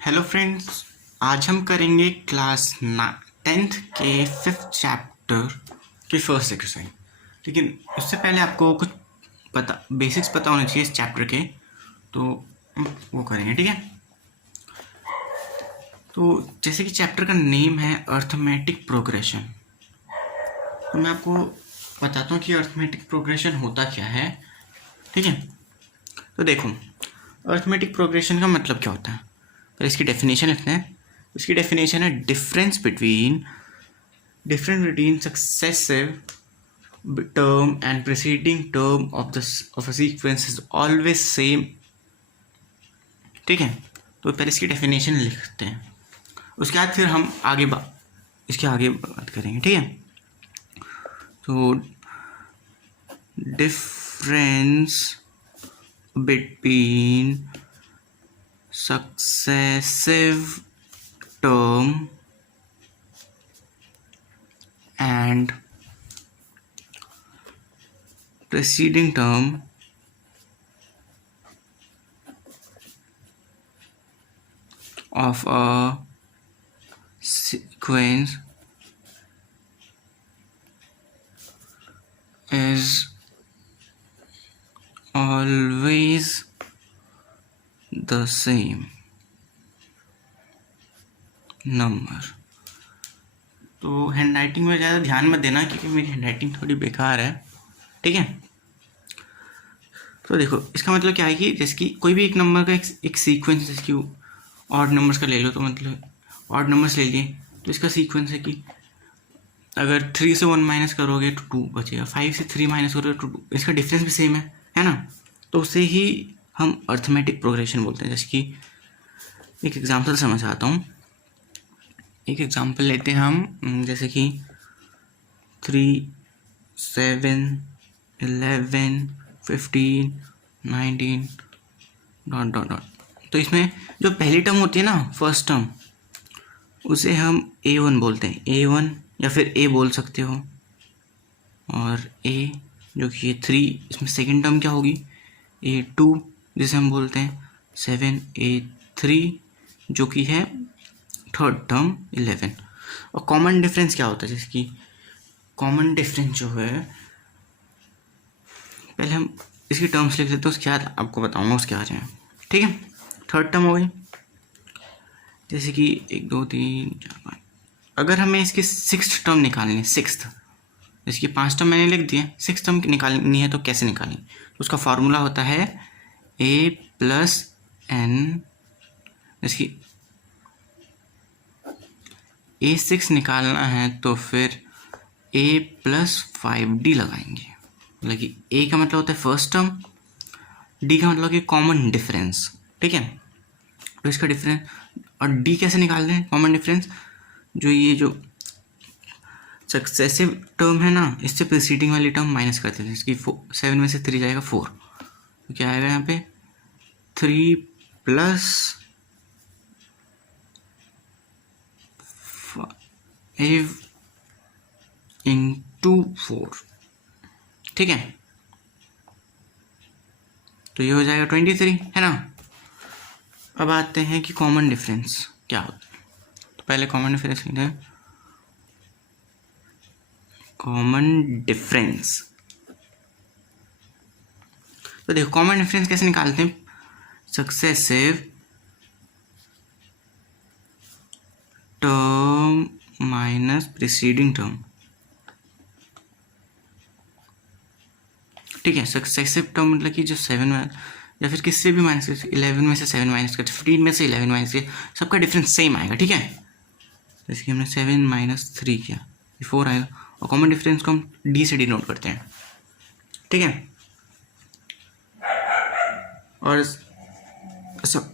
Hello friends, आज हम करेंगे क्लास 10th के 5th चैप्टर की फर्स्ट एक्सरसाइज। लेकिन उससे पहले आपको कुछ बेसिक्स पता होने चाहिए इस चैप्टर के, तो हम वो करेंगे। ठीक है, तो जैसे कि चैप्टर का नेम है अर्थमेटिक प्रोग्रेशन, तो मैं आपको बताता हूँ कि अर्थमेटिक प्रोग्रेशन होता क्या है। ठीक है, तो देखो अर्थमेटिक प्रोग्रेशन का मतलब क्या होता है, तो इसकी डेफिनेशन लिखते हैं। इसकी डेफिनेशन है difference between successive term and preceding term of a sequence is always same। ठीक है, तो पहले इसकी डेफिनेशन लिखते हैं, उसके बाद फिर हम इसके आगे बात करेंगे। ठीक है, तो difference between successive term and preceding term of a sequence is always the same number। तो हैंड राइटिंग में ज़्यादा ध्यान मत देना क्योंकि मेरी हैंड राइटिंग थोड़ी बेकार है। ठीक है, तो देखो इसका मतलब क्या है कि जैसे कि कोई भी एक नंबर का एक सीक्वेंस, जैसे कि ऑड नंबर्स का ले लो, तो मतलब ऑड नंबर्स ले लिए तो इसका सीक्वेंस है कि अगर 3 से 1 माइनस करोगे तो 2 बचेगा, 5 से 3 माइनस करोगे तो 2, इसका डिफरेंस भी सेम है ना। तो उसे ही हम अर्थमेटिक प्रोग्रेशन बोलते हैं। जैसे कि एक एग्जाम्पल समझ आता हूँ, एक एग्जाम्पल लेते हैं हम, जैसे कि 3, 7, 11, 15, 19 डॉट डॉट डॉट। तो इसमें जो पहली टर्म होती है ना, फर्स्ट टर्म, उसे हम A1 बोलते हैं, A1 या फिर A बोल सकते हो। और A जो कि ये 3, इसमें सेकेंड टर्म क्या होगी, A2 जिसे हम बोलते हैं 7, A3 जो कि है थर्ड टर्म 11। और कॉमन डिफरेंस क्या होता है, जैसे कि कॉमन डिफरेंस जो है, पहले हम इसकी टर्म्स लिख लेते हैं, उसके बाद आपको बताऊंगा उसके आ जाए। ठीक है, थर्ड टर्म हो गई, जैसे कि 1, 2, 3, 4, 5। अगर हमें इसकी सिक्स्थ टर्म निकालनी है, सिक्स्थ, जैसे कि 5 टर्म मैंने लिख दिए, सिक्स टर्म निकालनी है तो कैसे निकालें, तो उसका फार्मूला होता है A+N। जैसे कि A6 निकालना है तो फिर A+5D लगाएंगे। मतलब कि A का मतलब होता है फर्स्ट टर्म, D का मतलब कि कॉमन डिफरेंस। ठीक है, तो इसका डिफरेंस, और D कैसे निकाल दें कॉमन डिफरेंस, जो ये जो सक्सेसिव टर्म है ना, इससे प्रीसीडिंग वाली टर्म माइनस करते थे। इसकी 7 में से 3 जाएगा 4, तो क्या आएगा यहाँ पे 3 + 5 × 4। ठीक है, तो ये हो जाएगा 23, है ना। अब आते हैं कि कॉमन डिफरेंस क्या होता है, तो पहले कॉमन डिफरेंस लिखते हैं। कॉमन डिफरेंस, तो देखो कॉमन डिफरेंस कैसे निकालते हैं, successive term minus preceding term. ठीक है, सक्सेसिव टर्म मतलब कि जो 7 में या फिर किससे भी माइनस कर, 11 में से 7 माइनस कर, 15 में से 11 माइनस किया, सबका डिफरेंस सेम आएगा। ठीक है, जैसे कि हमने 7 - 3 किया, ये 4 आएगा। और कॉमन डिफरेंस को हम D से डिनोट करते हैं। ठीक है, और सब,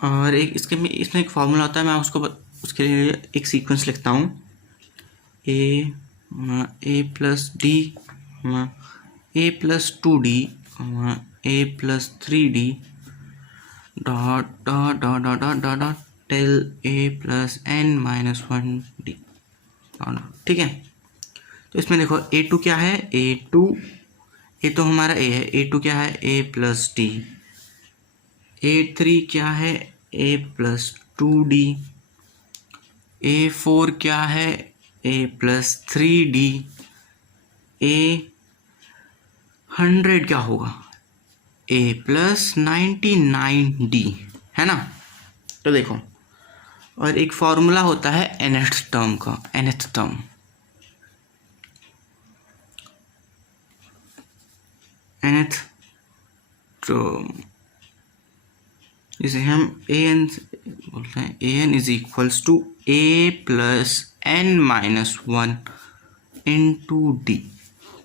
और एक इसमें एक फार्मूला होता है, मैं उसके लिए एक सीक्वेंस लिखता हूँ, A+D, A+2D, A+3D dot dot dot dot dot dot dot till A+N-1D। ठीक है, तो इसमें देखो A2 क्या है, A तो हमारा A है, A2 क्या है, A+D, A3 क्या है, ए प्लस 2d, A4 क्या है, A प्लस 3d, A100 क्या होगा, A प्लस 99d, है ना। तो देखो, और एक फॉर्मूला होता है nth टर्म का, nth टर्म, nth टर्म जिसे हम an बोलते हैं, an is equals to a plus n minus 1 into d,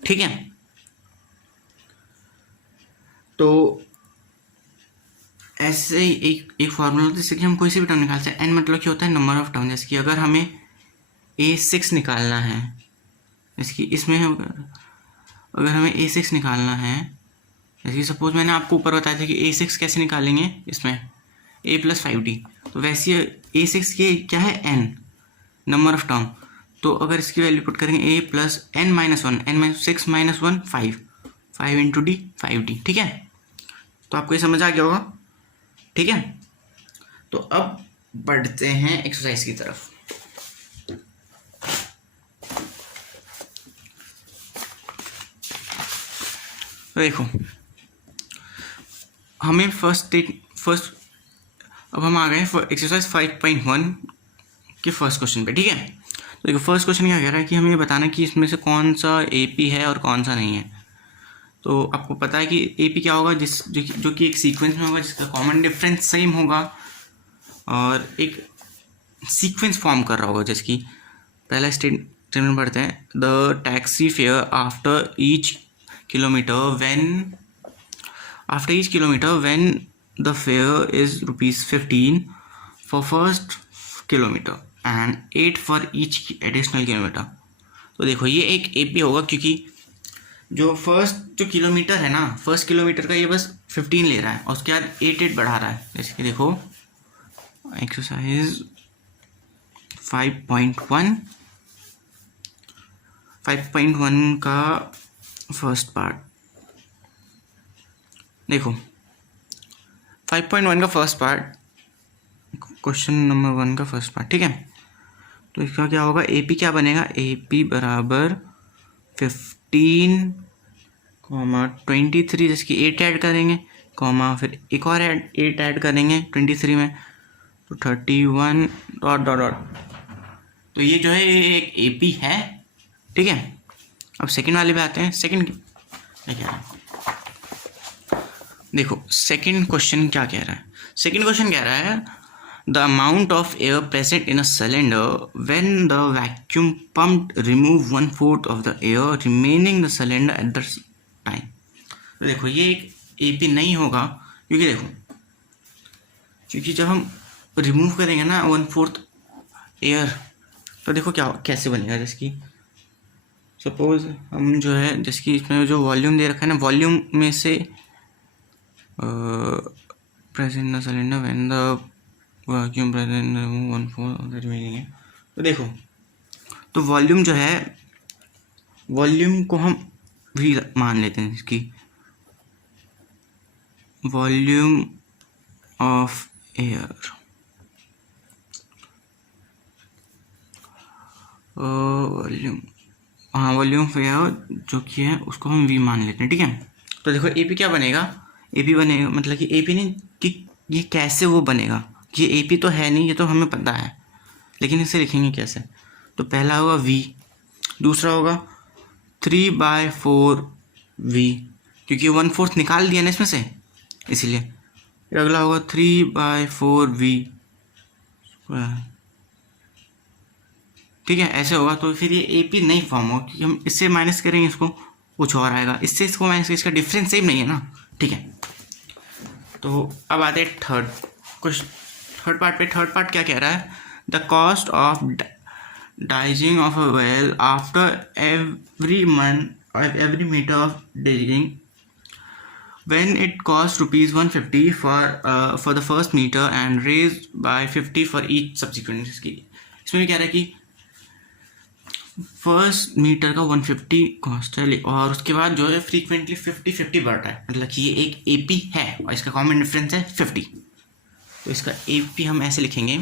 ठीक है। तो ऐसे ही एक फार्मूला होता है जिससे कि हम कोई सी भी टर्म निकाल सकते हैं। n मतलब क्या होता है, नंबर ऑफ टर्म। जैसे कि अगर हमें a6 निकालना है, जैसे कि इसमें अगर हमें a6 निकालना है, जैसे कि सपोज मैंने आपको ऊपर बताया था कि a6 कैसे निकालेंगे, इसमें a प्लस 5d, तो वैसे a6 के क्या है, n नंबर ऑफ टर्म। तो अगर इसकी वैल्यू पुट करेंगे a plus n minus 1, n minus 6 minus 1 5 into D 5d, ठीक है। तो आपको ये समझ आ गया होगा, ठीक है। तो अब बढ़ते हैं एक्सरसाइज की तरफ। तो देखो, हमें फर्स्ट अब हम आ गए एक्सरसाइज 5.1 के फर्स्ट क्वेश्चन पे, ठीक है। तो देखो, फर्स्ट क्वेश्चन क्या कह रहा है कि हमें ये बताना कि इसमें से कौन सा एपी है और कौन सा नहीं है। तो आपको पता है कि एपी क्या होगा, जो कि एक सीक्वेंस में होगा जिसका कॉमन डिफरेंस सेम होगा और एक सीक्वेंस फॉर्म कर रहा होगा। जैसे कि पहला स्टेटमेंट पढ़ते हैं, the taxi fare after each kilometre when the fare is ₹15 for first kilometer and 8 for each additional kilometer। तो देखो, ये एक एपी होगा क्योंकि जो किलोमीटर है ना, फर्स्ट किलोमीटर का ये बस 15 ले रहा है और उसके बाद 8 बढ़ा रहा है। जैसे कि देखो, एक्सरसाइज 5.1 का फर्स्ट पार्ट देखो, 5.1 का फर्स्ट पार्ट, क्वेश्चन नंबर 1 का फर्स्ट पार्ट, ठीक है। तो इसका क्या होगा, एपी क्या बनेगा, एपी बराबर 15,23, जिसकी 8 ऐड करेंगे, कॉमा फिर एक और 8 ऐड करेंगे 23 में, तो 31 डॉट। तो ये जो है एक एपी है, ठीक है। अब सेकंड वाले पे आते हैं। सेकंड क्या कह रहा है, देखो सेकंड क्वेश्चन क्या कह रहा है। सेकंड क्वेश्चन कह रहा है, the amount of air present in a cylinder when the vacuum pumped remove 1/4 of the air remaining the cylinder at the time. तो देखो, ये एक एपी नहीं होगा क्योंकि जब हम रिमूव करेंगे ना 1/4 एयर, तो देखो क्या कैसे बनेगा। जैसे कि सपोज हम जो है, जैसे कि इसमें जो वॉल्यूम दे रखा है ना, वॉल्यूम में से present the cylinder when the vacuum present 1/4 of the remaining है। तो देखो, तो वॉल्यूम जो है, वॉल्यूम को हम भी मान लेते हैं, इसकी volume of air, volume of air जो कि है उसको हम वी मान लेते हैं, ठीक है। तो देखो, एपी क्या बनेगा, एपी बनेगा मतलब कि एपी नहीं कि ये कैसे वो बनेगा, ये एपी तो है नहीं, ये तो हमें पता है, लेकिन इसे लिखेंगे कैसे। तो पहला होगा वी, दूसरा होगा 3/4 वी, क्योंकि 1/4 निकाल दिया ना इसमें से, इसीलिए। फिर अगला होगा 3/4 वी, ठीक है, ऐसे होगा। तो फिर ये एपी नहीं फॉर्म होगा क्योंकि हम इससे माइनस करेंगे इसको, कुछ और आएगा, इससे इसको माइनस, इसका डिफरेंस सेम नहीं है ना, ठीक है। तो अब आते हैं थर्ड पार्ट पे। थर्ड पार्ट क्या कह रहा है, the cost of digging of a well after every metre of digging when it costs ₹150 for the first meter and raised by 50 for each subsequent। इसमें भी कह रहा है कि फर्स्ट मीटर का 150 कॉस्ट है और उसके बाद जो है फ्रीक्वेंटली 50 बढ़ रहा है, मतलब कि ये एक एपी है और इसका कॉमन डिफरेंस है 50। तो इसका ए पी हम ऐसे लिखेंगे,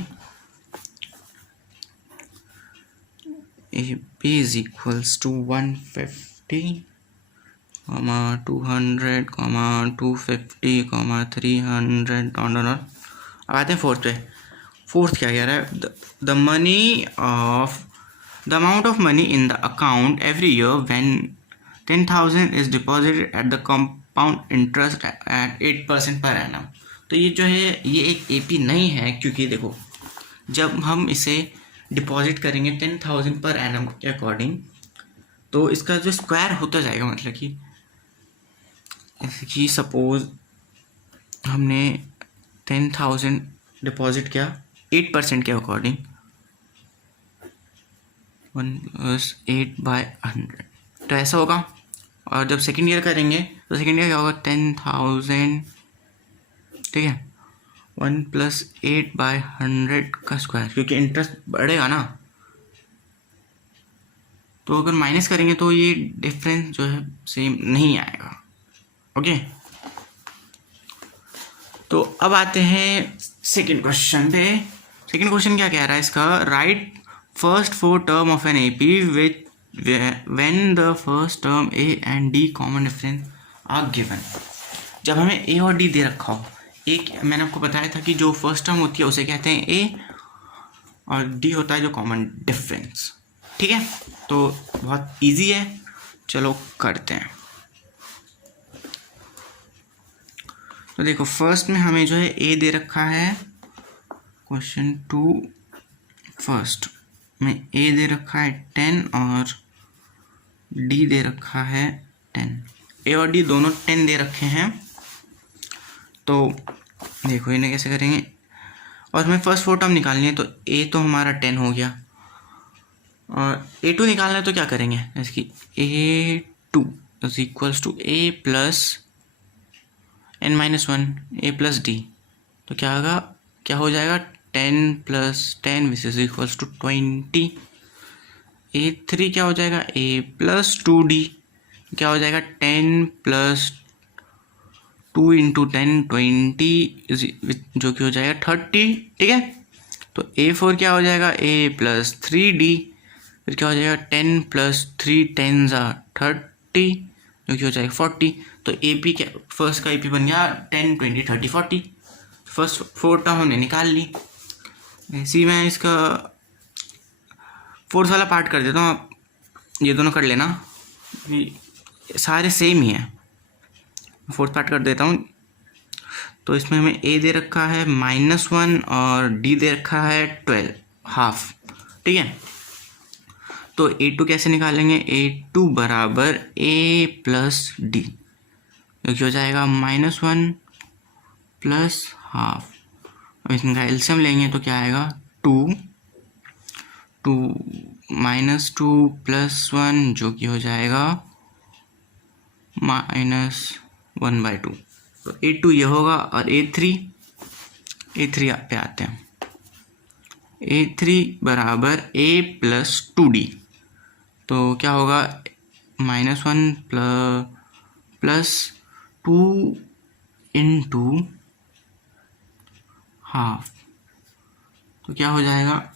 A P is equals to 150, 200, 250, 300 dollar. अब आते हैं फोर्थ पे। फोर्थ क्या कह रहा है, the amount of money in the account every year when 10,000 is deposited at the compound interest eight 8% per annum. तो ये जो है ये एक एपी नहीं है, क्योंकि देखो जब हम इसे डिपॉजिट करेंगे 10,000 पर एनम के अकॉर्डिंग, तो इसका जो स्क्वायर होता जाएगा, मतलब कि जैसे कि सपोज हमने 10,000 डिपॉजिट किया 8% के अकॉर्डिंग, 1+8/100, तो ऐसा होगा। और जब सेकेंड ईयर करेंगे तो सेकेंड ईयर क्या होगा, 10,000, ठीक है, 1+8/100 का स्क्वायर, क्योंकि इंटरेस्ट बढ़ेगा ना, तो अगर माइनस करेंगे तो ये डिफरेंस जो है सेम नहीं आएगा। ओके, तो अब आते हैं सेकेंड क्वेश्चन पे। सेकेंड क्वेश्चन क्या कह रहा है इसका, right first 4 term of an AP with when the first term a and d common difference are given. जब हमें ए और डी दे रखा हो, एक मैंने आपको बताया था कि जो फर्स्ट टर्म होती है उसे कहते हैं ए, और डी होता है जो कॉमन डिफरेंस। ठीक है, तो बहुत इजी है, चलो करते हैं। तो देखो फर्स्ट में हमें जो है ए दे रखा है, क्वेश्चन 2 फर्स्ट में ए दे रखा है 10 और डी दे रखा है 10। ए और डी दोनों 10 दे रखे हैं। तो देखो इन्हें कैसे करेंगे, और हमें फर्स्ट 4 टर्म निकालनी है, तो ए तो हमारा 10 हो गया, और A2 निकालना है तो क्या करेंगे, जैसे कि A2 is equals to A plus n-1 A plus d, तो क्या होगा, क्या हो जाएगा, 10 + 10 which is equals to 20। A3 क्या हो जाएगा, A प्लस 2D, क्या हो जाएगा, 10 + 2 × 10 20 जो कि हो जाएगा 30। ठीक है, तो A4 क्या हो जाएगा, A प्लस 3D, फिर क्या हो जाएगा, 10 + 3 10 30 जो कि हो जाएगा 40। तो AP क्या, फर्स्ट का AP बन गया 10 20 30 40। फर्स्ट 4 टर्म हमने निकाल ली। ऐसे ही मैं इसका फोर्थ वाला पार्ट कर देता हूँ, आप ये दोनों कर लेना, सारे सेम ही है। फोर्थ पार्ट कर देता हूँ। तो इसमें हमें A दे रखा है -1 और D दे रखा है 12 हाफ। ठीक है, तो A2 कैसे निकालेंगे, A2 बराबर A प्लस D, जो कि हो जाएगा -1 प्लस हाफ। अब इसका एलसीएम लेंगे तो क्या आएगा, 2 -2 + 1 जो कि हो जाएगा -1/2। तो A2 ये होगा, और A3 पे आते हैं। A3 बराबर A प्लस 2D, तो क्या होगा, -1 प्लस 2 × हाफ, तो क्या हो जाएगा,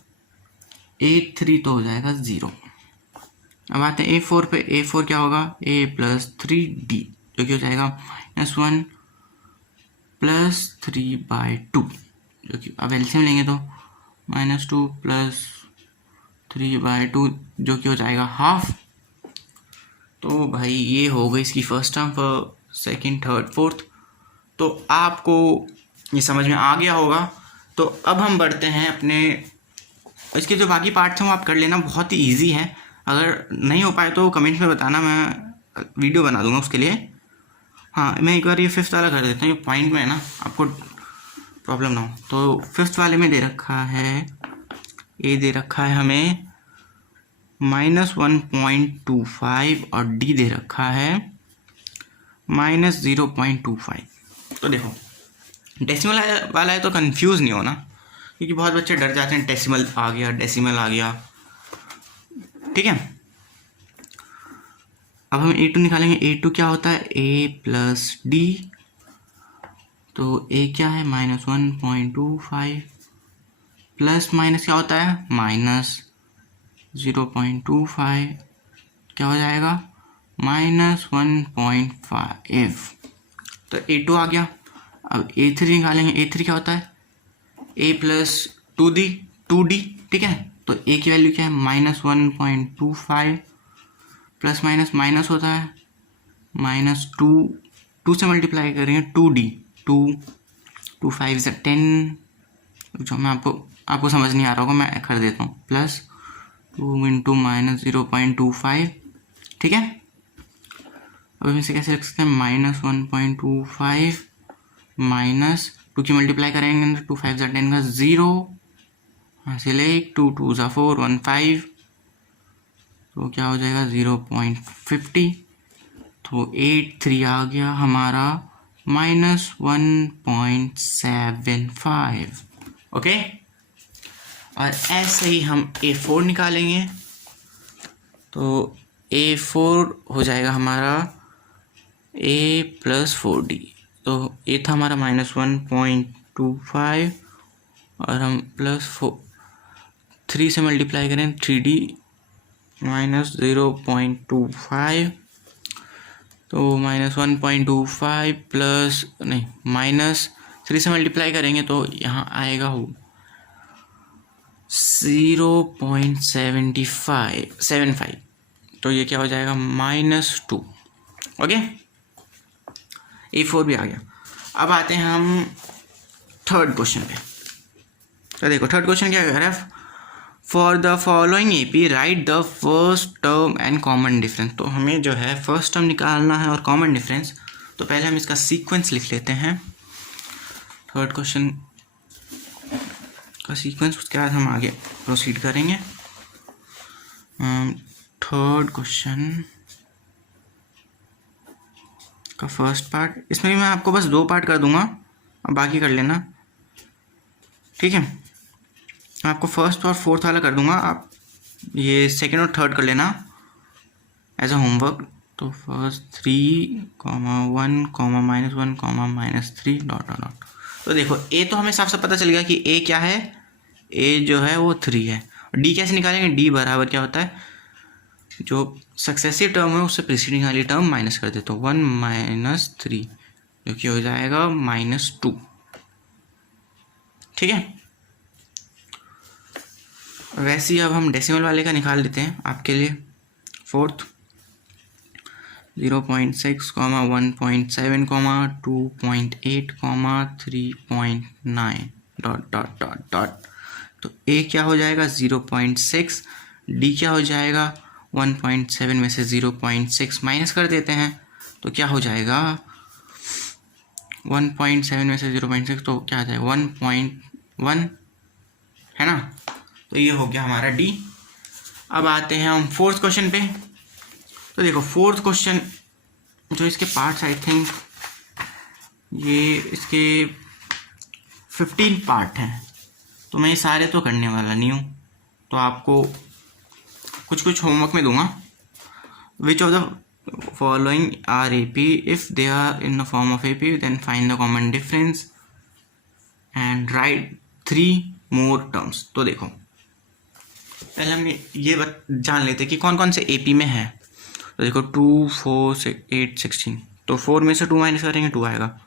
A3 तो हो जाएगा 0। अब आते हैं A4 पे। A4 क्या होगा, A प्लस 3D, जो कि हो जाएगा -1 + 3/2, जो कि अब एलसीएम लेंगे तो -2 + 3/2 जो कि हो जाएगा हाफ। तो भाई ये हो गई इसकी first term, for second third fourth. तो आपको ये समझ में आ गया होगा। तो अब हम बढ़ते हैं अपने, इसके जो बाकी पार्ट्स हैं वो आप कर लेना, बहुत ही ईजी है। अगर नहीं हो पाए तो कमेंट में बताना, मैं वीडियो बना दूंगा उसके लिए। हाँ, मैं एक बार ये फिफ्थ वाला कर देता हूँ, ये पॉइंट में है ना, आपको प्रॉब्लम ना हो। तो फिफ्थ वाले में दे रखा है, ए दे रखा है हमें -1.25 और डी दे रखा है -0.25। तो देखो डेसिमल वाला है तो कंफ्यूज नहीं होना, क्योंकि बहुत बच्चे डर जाते हैं, डेसिमल आ गया, डेसिमल आ गया। ठीक है, अब हम A2 निकालेंगे। A2 क्या होता है, A प्लस डी तो ए क्या है -1.25 प्लस माइनस क्या होता है -0.25 क्या हो जाएगा -1.5। तो A2 आ गया। अब A3 निकालेंगे। A3 क्या होता है A प्लस 2D, ठीक है। तो A की वैल्यू क्या है -1.25 प्लस माइनस माइनस होता है -2, 2 से मल्टीप्लाई करेंगे 2D, 2 5 से 10, जो मैं आपको समझ नहीं आ रहा होगा मैं कर देता हूँ, प्लस 2 इंटू -0.25, ठीक है। अब इसे कैसे लिख सकते हैं -1.25 माइनस 2 की मल्टीप्लाई करेंगे 2 5 10 का 0, हासिल 1, 2 2 4 1 5, तो क्या हो जाएगा 0.50। तो 8 3 आ गया हमारा -1.75। ओके, और ऐसे ही हम A4 निकालेंगे। तो A4 हो जाएगा हमारा A प्लस 4D। तो A था हमारा -1.25 और हम प्लस 3 से मल्टीप्लाई करें 3D -0.25, तो -1.25 प्लस नहीं -3 से मल्टीप्लाई करेंगे तो यहाँ आएगा 0.75। तो ये क्या हो जाएगा -2। ओके, A4 भी आ गया। अब आते हैं हम थर्ड क्वेश्चन पे। तो देखो थर्ड क्वेश्चन क्या कह रहा है, for the following AP right the first term and common difference. तो हमें जो है फर्स्ट टर्म निकालना है और कॉमन डिफरेंस। तो पहले हम इसका सीक्वेंस लिख लेते हैं, थर्ड क्वेश्चन का सीक्वेंस, उसके बाद हम आगे प्रोसीड करेंगे। थर्ड क्वेश्चन का फर्स्ट पार्ट, इसमें भी मैं आपको बस 2 पार्ट कर दूंगा, अब बाकी कर लेना, ठीक है। मैं आपको फर्स्ट और फोर्थ वाला कर दूंगा, आप ये सेकंड और थर्ड कर लेना एज अ होमवर्क। तो फर्स्ट 3, -1, -1, -3 डॉट डॉट डॉट। तो देखो A तो हमें साफ साफ पता चल गया कि A क्या है, A जो है वो 3 है। D कैसे निकालेंगे, D बराबर क्या होता है, जो सक्सेसिव टर्म है उससे प्रीसीडिंग वाली टर्म माइनस कर दे, तो 1 - 3 जो कि हो जाएगा -2, ठीक है। वैसे ही अब हम डेसिमल वाले का निकाल देते हैं आपके लिए। Fourth 0.6, 1.7, 2.8, 3.9 dot dot dot dot. तो A क्या हो जाएगा 0.6, D क्या हो जाएगा 1.7 में से 0.6 माइनस कर देते हैं, तो क्या हो जाएगा 1.7 में से 0.6, तो क्या आ जाएगा 1.1, है ना। तो ये हो गया हमारा D। अब आते हैं हम फोर्थ क्वेश्चन पे। तो देखो फोर्थ क्वेश्चन जो इसके पार्ट्स, आई थिंक ये इसके 15 पार्ट हैं, तो मैं ये सारे तो करने वाला नहीं हूँ, तो आपको कुछ कुछ होमवर्क में दूंगा। Which of the following are AP, if they are in the form of AP then find the common difference and write 3 more terms. तो देखो पहले हम ये जान लेते हैं कि कौन कौन से AP में है। तो देखो 2, 4, 8, 16, तो 4 में से 2 माइनस करेंगे 2 आएगा,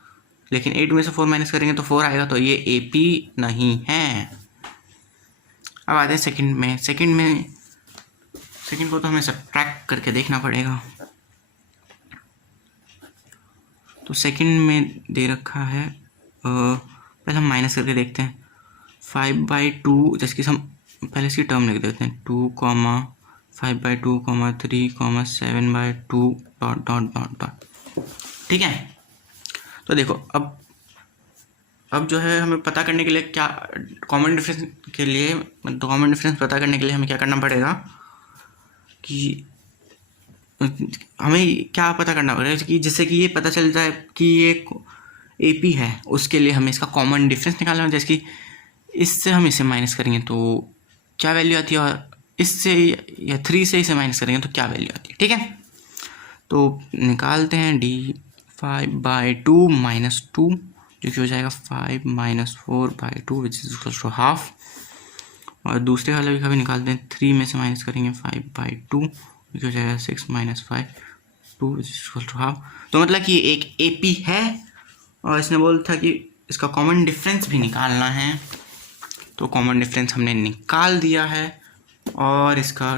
लेकिन 8 में से 4 माइनस करेंगे तो 4 आएगा, तो ये AP नहीं है। अब आते हैं सेकंड में। सेकंड को तो हमें सब्ट्रैक्ट करके देखना पड़ेगा। तो सेकंड में दे रखा है, पहले हम माइनस करके देखते हैं। 5/2, जैसे कि हम पहले इसकी टर्म लिख देते हैं, 2, 5/2, 3, 7/2 डॉट डॉट डॉट डॉट, ठीक है। तो देखो अब जो है हमें पता करने के लिए क्या कॉमन डिफरेंस के लिए, तो कॉमन डिफरेंस पता करने के लिए हमें क्या करना पड़ेगा कि हमें क्या पता करना पड़ेगा कि जिससे कि ये पता चल जाए कि ये AP है, उसके लिए हमें इसका कॉमन डिफरेंस निकालना है। जैसे कि इससे हम इसे माइनस करेंगे तो क्या वैल्यू आती है, और इससे या 3 से इसे माइनस करेंगे तो क्या वैल्यू आती है, ठीक है। तो निकालते हैं D 5/2 -2, जो कि हो जाएगा 5 minus 4/2 which is equal to half. और दूसरे वाले का भी निकालते हैं, 3 में से माइनस करेंगे 5/2 जो कि हो जाएगा 6 minus 5/2 which is equal to half. तो मतलब कि एक AP है और इसने बोला था कि इसका कॉमन डिफरेंस भी निकालना है, तो कॉमन डिफरेंस हमने निकाल दिया है और इसका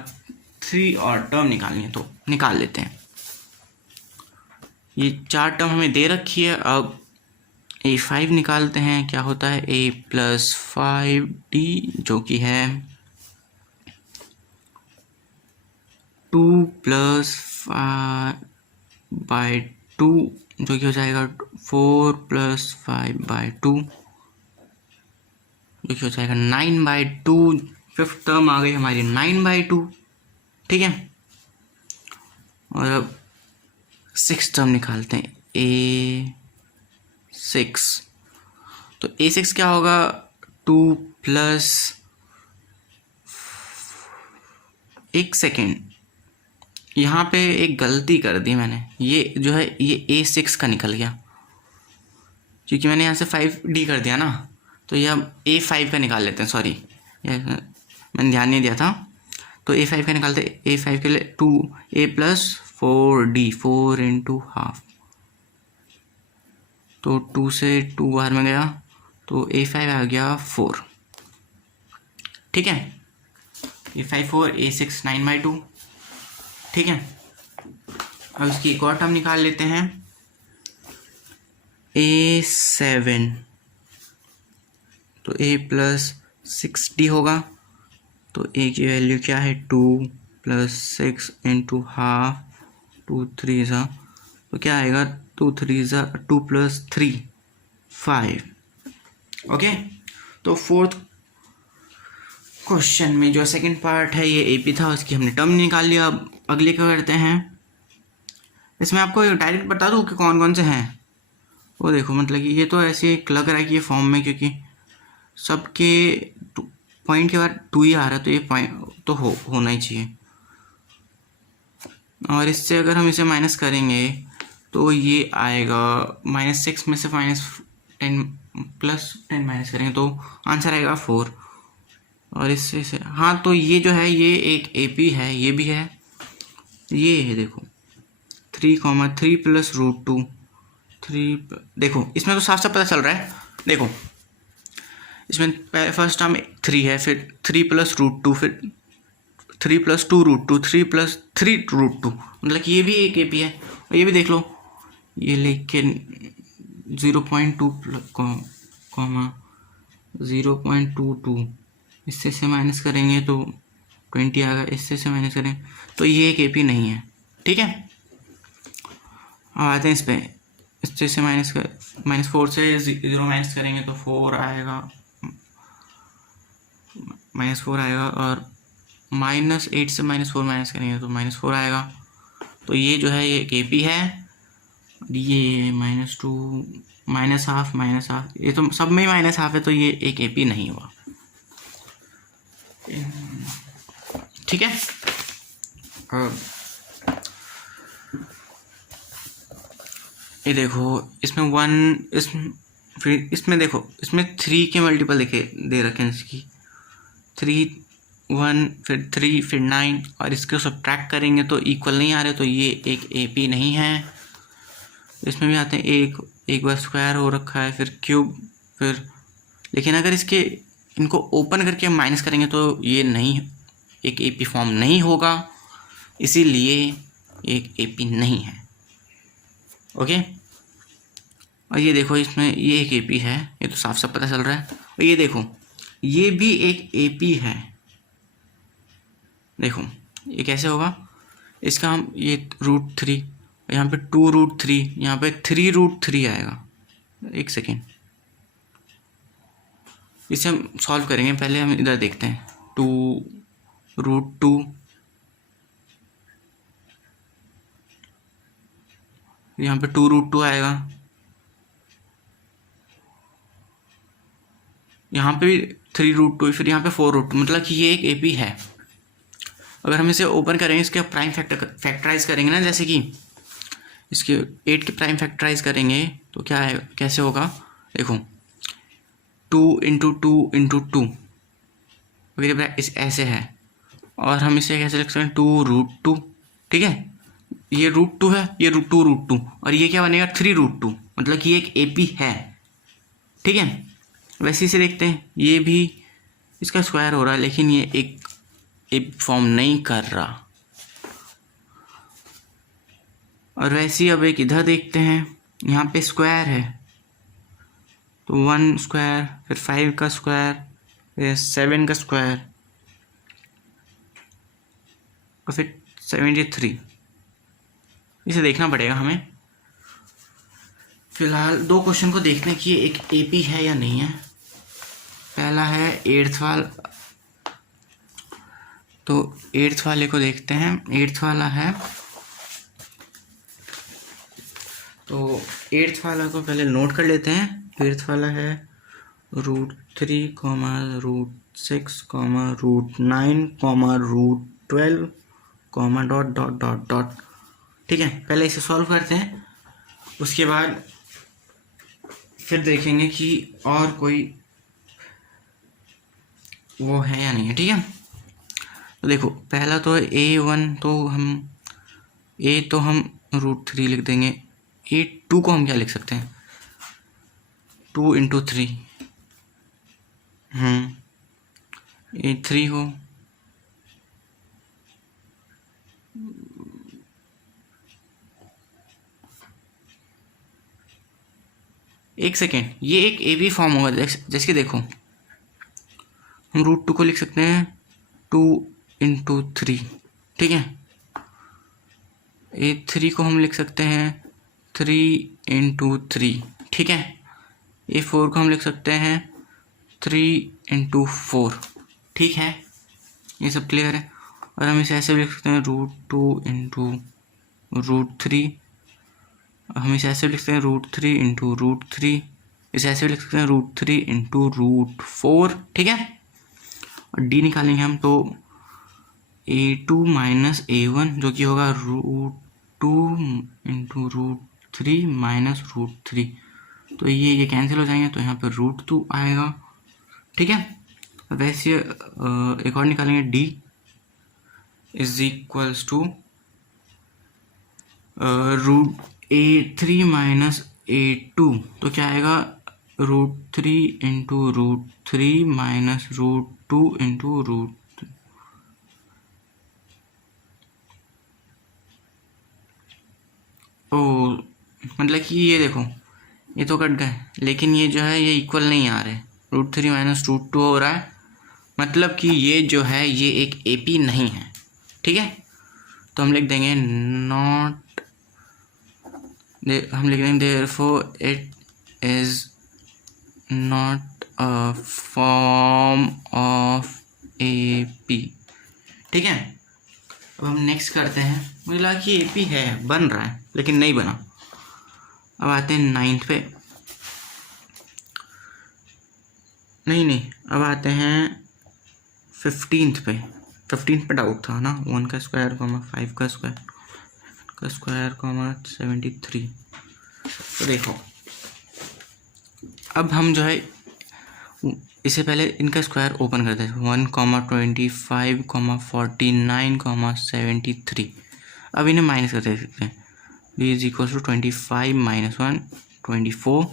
3 और टर्म निकालनी है तो निकाल लेते हैं। ये 4 टर्म हमें दे रखी है। अब A5 निकालते हैं, क्या होता है A प्लस 5D जो कि है 2 प्लस 5/2 जो कि हो जाएगा 4 प्लस 5/2 जो कि हो जाएगा 9/2। फिफ्थ टर्म आ गई हमारी 9/2, ठीक है। और अब 6 टर्म निकालते हैं A6। तो A6 क्या होगा 2 प्लस, एक सेकेंड, यहाँ पे एक गलती कर दी मैंने, ये जो है ये A6 का निकल गया क्योंकि मैंने यहाँ से 5D कर दिया ना, तो ये अब A5 का निकाल लेते हैं। सॉरी, मैंने ध्यान नहीं दिया था। तो A5 का निकालते हैं। A5 के लिए 2A plus 4D, 4 into half, तो 2 से 2 बाहर में गया तो A5 आ गया 4, ठीक है। A5 4, A6 9/2, ठीक है। अब इसकी एक और टर्म निकाल लेते हैं A7, तो A प्लस 6D होगा। तो A की वैल्यू क्या है 2 प्लस 6 इंटू हाफ, 2 3 ज़ा, तो क्या आएगा 2 3 ज़ा 2 प्लस 3 5। ओके, तो फोर्थ क्वेश्चन में जो सेकंड पार्ट है ये AP था, उसकी हमने टर्म निकाल लिया। अब अगले क्या करते हैं, इसमें आपको डायरेक्ट बता दूँ कि कौन कौन से हैं। वो देखो, मतलब कि ये तो ऐसे एक लग रहा है कि ये फॉर्म में, क्योंकि सबके पॉइंट के बाद 2 ही आ रहा है, तो ये पॉइंट तो होना ही चाहिए। और इससे अगर हम इसे माइनस करेंगे तो ये आएगा -6 में से -10 प्लस 10 माइनस करेंगे तो आंसर आएगा 4। और इससे से हाँ, तो ये जो है ये एक AP है, ये भी है, ये है देखो 3, 3 प्लस √2 3। देखो इसमें तो साफ साफ पता चल रहा है। देखो इसमें फर्स्ट टर्म 3 है, फिर 3 प्लस √2, फिर 3 प्लस 2 √2, 3 प्लस 3 √2, मतलब कि ये भी एक AP है। और ये भी देख लो, ये लेकिन 0.2 कॉमा 0.22, इससे से माइनस करेंगे तो 20 आएगा, इससे से माइनस करें तो ये एक AP नहीं है, ठीक है। अब आते हैं इस पर, इससे से -4 से 0 माइनस करेंगे तो 4 आएगा, -4 आएगा। और -8 से -4 माइनस करेंगे तो -4 आएगा। तो ये जो है ये एक AP है। ये -2 -हाफ, ये तो सब में -हाफ है, तो ये एक AP नहीं हुआ, ठीक है। ये देखो इसमें 1, फिर इसमें देखो इसमें 3 के मल्टीपल दे रखे हैं इसकी, 3 1 फिर 3 फिर 9, और इसको सब्ट्रैक्ट करेंगे तो इक्वल नहीं आ रहे, तो ये एक AP नहीं है। इसमें भी आते हैं एक बार स्क्वायर हो रखा है, फिर क्यूब, फिर लेकिन अगर इनको ओपन करके माइनस करेंगे तो ये नहीं, एक AP फॉर्म नहीं होगा, इसीलिए एक AP नहीं है। ओके, और ये देखो इसमें ये एक AP है, ये तो साफ साफ पता चल रहा है। और ये देखो ये भी एक AP है, देखो ये कैसे होगा, इसका हम ये √3, यहाँ पे 2√3, यहाँ पे 3√3 आएगा। एक सेकेंड, इसे हम सॉल्व करेंगे, पहले हम इधर देखते हैं। 2√2, यहाँ पे 2√2 आएगा, यहाँ पे भी 3√2, फिर यहाँ पे 4√2, मतलब कि ये एक AP है। अगर हम इसे ओपन करेंगे, इसके प्राइम फैक्टराइज करेंगे ना, जैसे कि इसके 8 के प्राइम फैक्टराइज करेंगे तो क्या है, कैसे होगा, देखो 2 × 2 × 2 वगैरह इस ऐसे है, और हम इसे कैसे लिख सकते हैं 2√2, ठीक है। ये √2 है, ये √2, और ये क्या बनेगा 3√2, मतलब कि ये एक AP है, ठीक है। वैसे इसे देखते हैं, ये भी इसका स्क्वायर हो रहा है, लेकिन ये एक AP फॉर्म नहीं कर रहा। और वैसे ही अब एक इधर देखते हैं, यहाँ पे स्क्वायर है, तो 1 स्क्वायर, फिर 5 का स्क्वायर, फिर 7 का स्क्वायर, और फिर 73। इसे देखना पड़ेगा हमें। फिलहाल 2 क्वेश्चन को देखने की एक AP है या नहीं है। पहला है 8th वाला, तो 8th वाले को देखते हैं। 8th वाला है, तो 8th वाला को पहले नोट कर लेते हैं। 8th वाला है √3, √6, √9, √12, ... ठीक है, पहले इसे सॉल्व करते हैं, उसके बाद फिर देखेंगे कि और कोई वो है या नहीं है, ठीक है। तो देखो पहला तो A1, तो हम √3 लिख देंगे। A2 को हम क्या लिख सकते हैं 2 × 3, A3 को एक सेकेंड, ये एक AB फॉर्म होगा। जैसे कि देखो हम √2 को लिख सकते हैं 2 × 3, ठीक है। A3 को हम लिख सकते हैं 3 × 3, ठीक है। A4 को हम लिख सकते हैं 3 × 4, ठीक है। ये सब क्लियर है। और हम इसे ऐसे भी लिख सकते हैं √2 × √3, हम इसे ऐसे लिख सकते हैं √3 × √3, इसे ऐसे लिख सकते हैं √3 × √4, ठीक है। और D निकालेंगे हम, तो A2 - A1 जो कि होगा √2 × √3 - √3, तो ये कैंसिल हो जाएंगे, तो यहाँ पर √2 आएगा, ठीक है। वैसे एक और निकालेंगे, D = A3 - A2, तो क्या आएगा √3 × √3 - √2 × √3। ओ मतलब कि ये देखो, ये तो कट गए, लेकिन ये जो है ये इक्वल नहीं आ रहे। √3 - √2 हो रहा है, मतलब कि ये जो है ये एक AP नहीं है, ठीक है। तो हम लिख देंगे therefore it is not a form of AP, ठीक है। अब हम नेक्स्ट करते हैं। मुझे लगा कि AP है, बन रहा है, लेकिन नहीं बना। अब आते हैं 9th पे, नहीं, अब आते हैं 15th पे। 15th पे डाउट था ना, 1 का स्क्वायर, 5 का स्क्वायर, 73। तो देखो अब हम जो है इससे पहले इनका स्क्वायर ओपन करते हैं। 1, 25, 49, 73। अब इन्हें माइनस कर सकते हैं। B = 25 - 1 24।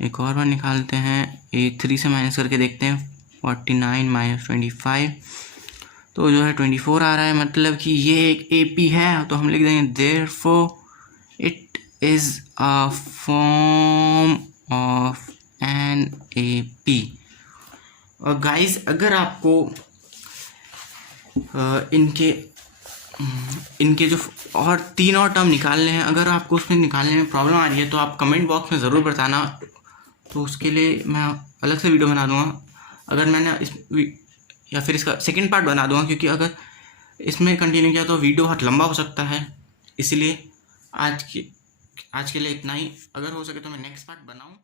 एक और बार निकालते हैं, A3 से माइनस करके देखते हैं, 49 - 25, तो जो है 24 आ रहा है, मतलब कि ये एक AP है। तो हम लिख देंगे therefore it is a form of an AP। और गाइस अगर आपको इनके जो और 3 और टर्म निकालने हैं, अगर आपको उसमें निकालने में प्रॉब्लम आ रही है, तो आप कमेंट बॉक्स में ज़रूर बताना, तो उसके लिए मैं अलग से वीडियो बना दूंगा। अगर मैंने या फिर इसका सेकंड पार्ट बना दूंगा, क्योंकि अगर इसमें कंटिन्यू किया तो वीडियो बहुत लंबा हो सकता है। इसलिए आज के लिए इतना ही। अगर हो सके तो मैं नेक्स्ट पार्ट बनाऊँ।